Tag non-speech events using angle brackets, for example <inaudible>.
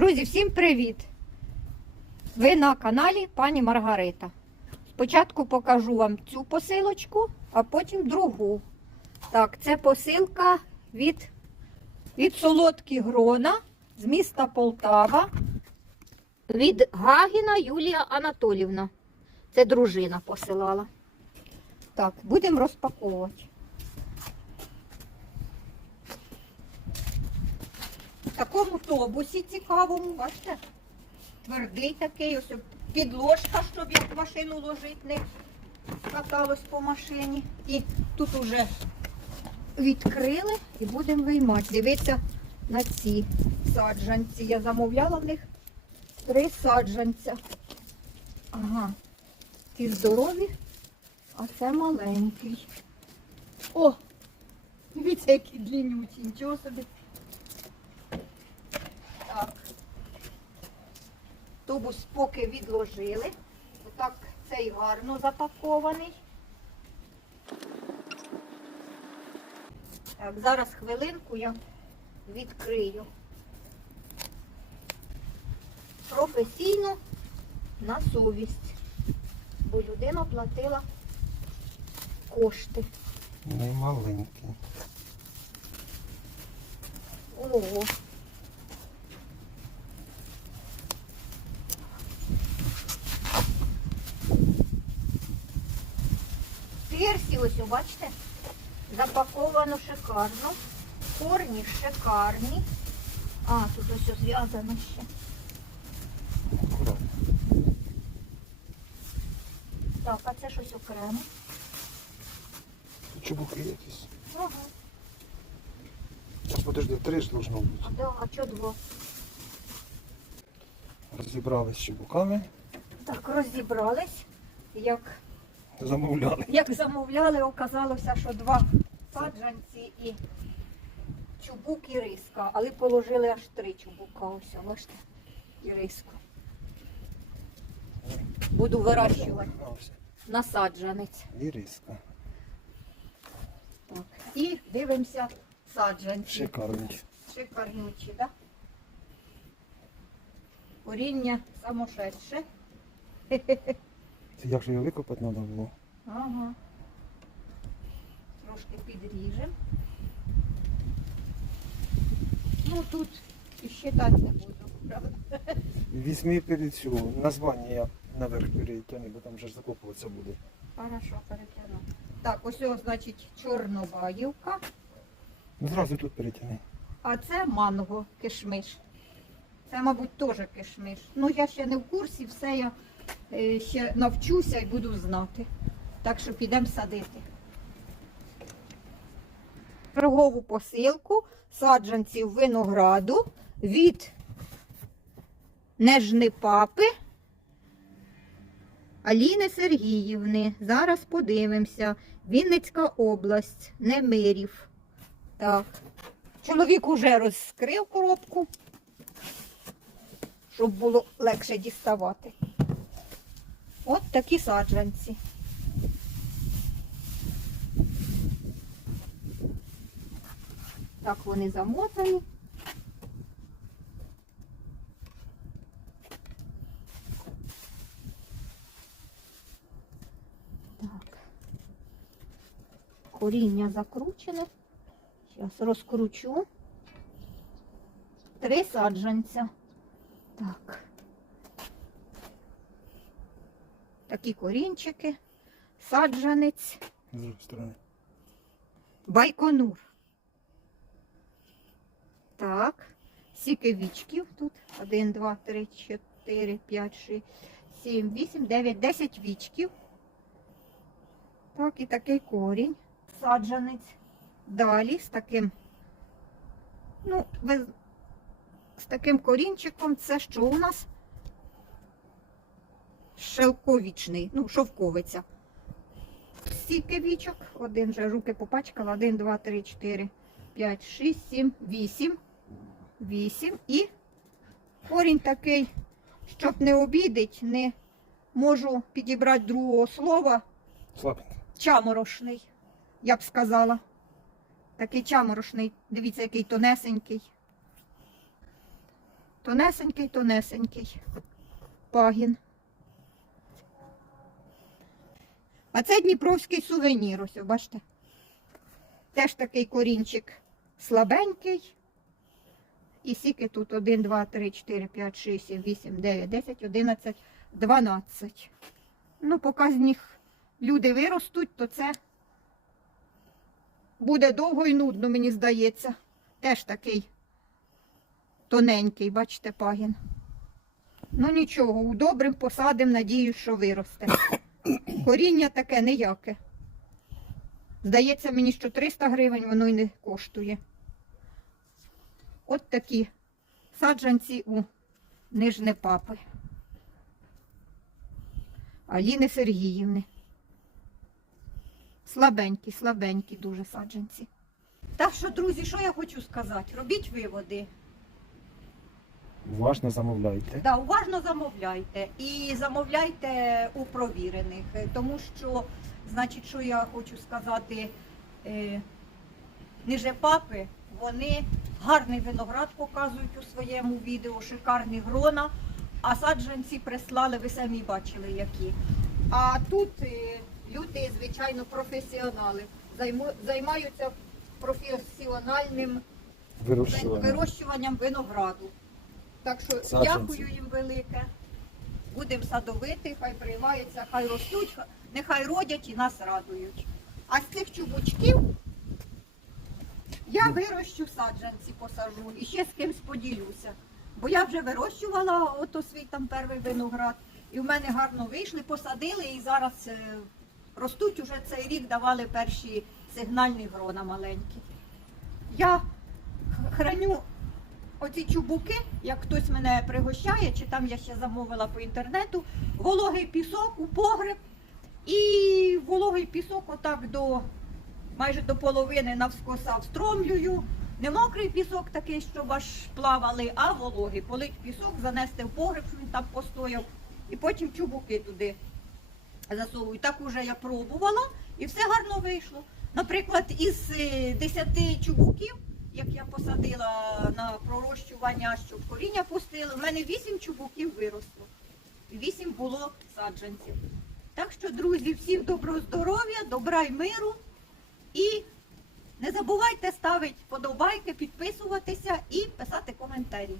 Друзі, всім привіт! Ви на каналі пані Маргарита. Спочатку покажу вам цю посилочку, а потім другу. Так, це посилка від, від солодкі грона з міста Полтава. Від Гагіна Юлія Анатолівна. Це дружина посилала. Так, будемо розпаковувати. Такому тобусі цікавому, бачите? Твердий такий, ось підложка, щоб як машину ложити, не каталось по машині. І тут уже відкрили і будемо виймати. Дивіться на ці саджанці. Я замовляла в них три саджанця. Ага, ті здорові, а це маленький. О! Дивіться, які длиннючі, нічого собі. Тубус поки відложили. Отак цей гарно запакований. Так, зараз хвилинку я відкрию. Професійно на совість. Бо людина платила кошти. Не маленький. Ого. Ось, бачите, запаковано шикарно. Корні шикарні. А, тут ось зв'язано ще. Так, а це щось окремо. Чубуки якісь. Ага. Зараз подожди, три ж должно бути. А, да, а чого два? Розібрались з чубуками, Так, розібрались. Як замовляли. Як замовляли, оказалося, що два саджанці і чубук і риска, але положили аж три чубука. Ось, бачите, і риску. Буду вирощувати на саджанець. І риска. Так. І дивимося саджанці. Шикарний. Шикарнючі, так? Да? Коріння самошедше. <laughs> Це як же його викопати треба було? Ага. Трошки підріжемо. Ну тут і считати не буду, правда? Візьми перед цього названня я наверх перетягни, бо там вже ж закопуватися буде. Хорошо, перетягну. Так, ось ось, значить, чорнобаївка, Ну зразу тут перетягни. а це манго кишмиш. Це, мабуть, теж кишмиш. Ну, я ще не в курсі, все я е, ще навчуся і буду знати. Так що підемо садити. Торгову посилку саджанців винограду від Нежни папи Аліни Сергіївни. Зараз подивимося. Вінницька область, Немирів. Так. Чоловік уже розкрив коробку, щоб було легше діставати. От такі саджанці. Так вони замотані. Так. Коріння закручене. Зараз розкручу. Три саджанця. Так. Такі корінчики. Саджанець. З другої сторони. Байконур. Так. Скільки вічків тут? 1, 2, 3, 4, 5, 6, 7, 8, 9, 10 вічків. Так, і такий корінь. Саджанець. Далі з таким, ну, з таким корінчиком це що у нас? Шелковічний, ну, шовковиця. Стільки вічок. Один вже руки попачкала. Один, два, три, чотири, п'ять, шість, сім, вісім. Вісім. І корінь такий, щоб не обідить, не можу підібрати другого слова. Слабенький. Чаморошний, я б сказала. Такий чаморошний. Дивіться, який тонесенький. Тонесенький, тонесенький пагін. А це Дніпровський сувенір, ось, бачите. Теж такий корінчик слабенький. І скільки тут 1, 2, 3, 4, 5, 6, 7, 8, 9, 10, 11, 12. Ну, поки з них люди виростуть, то це буде довго і нудно, мені здається. Теж такий тоненький, бачите, пагін. Ну нічого, удобрим посадим, надію, що виросте. Коріння таке ніяке. Здається мені, що 300 гривень воно й не коштує. От такі саджанці у Нижне Папи. Аліни Сергіївни. Слабенькі, слабенькі дуже саджанці. Так що, друзі, що я хочу сказати? Робіть виводи. Уважно замовляйте. Да, уважно замовляйте і замовляйте у провірених, тому що, значить, що я хочу сказати, е, ниже папи, вони гарний виноград показують у своєму відео, шикарні грона, а саджанці прислали, ви самі бачили які. А тут е, люди, звичайно, професіонали, займаються професіональним Вирощування. вирощуванням винограду. Так що Саджанці. дякую їм велике. Будемо садовити, хай приймаються, хай ростуть, нехай родять і нас радують. А з цих чубучків я вирощу саджанці, посажу і ще з кимсь поділюся. Бо я вже вирощувала ото свій там перший виноград, і в мене гарно вийшли, посадили і зараз е, ростуть уже цей рік, давали перші сигнальні грона маленькі. Я храню оці чубуки, як хтось мене пригощає, чи там я ще замовила по інтернету, вологий пісок у погреб і вологий пісок отак до майже до половини навскоса встромлюю. Не мокрий пісок такий, щоб аж плавали, а вологий. Полить пісок, занести в погреб, щоб він там постояв, і потім чубуки туди засовую. Так уже я пробувала і все гарно вийшло. Наприклад, із е, 10 чубуків, як я посадила на пророщування, щоб коріння пустили, у мене 8 чубуків виросло. І 8 було саджанців. Так що, друзі, всім доброго здоров'я, добра й миру. І не забувайте ставити подобайки, підписуватися і писати коментарі.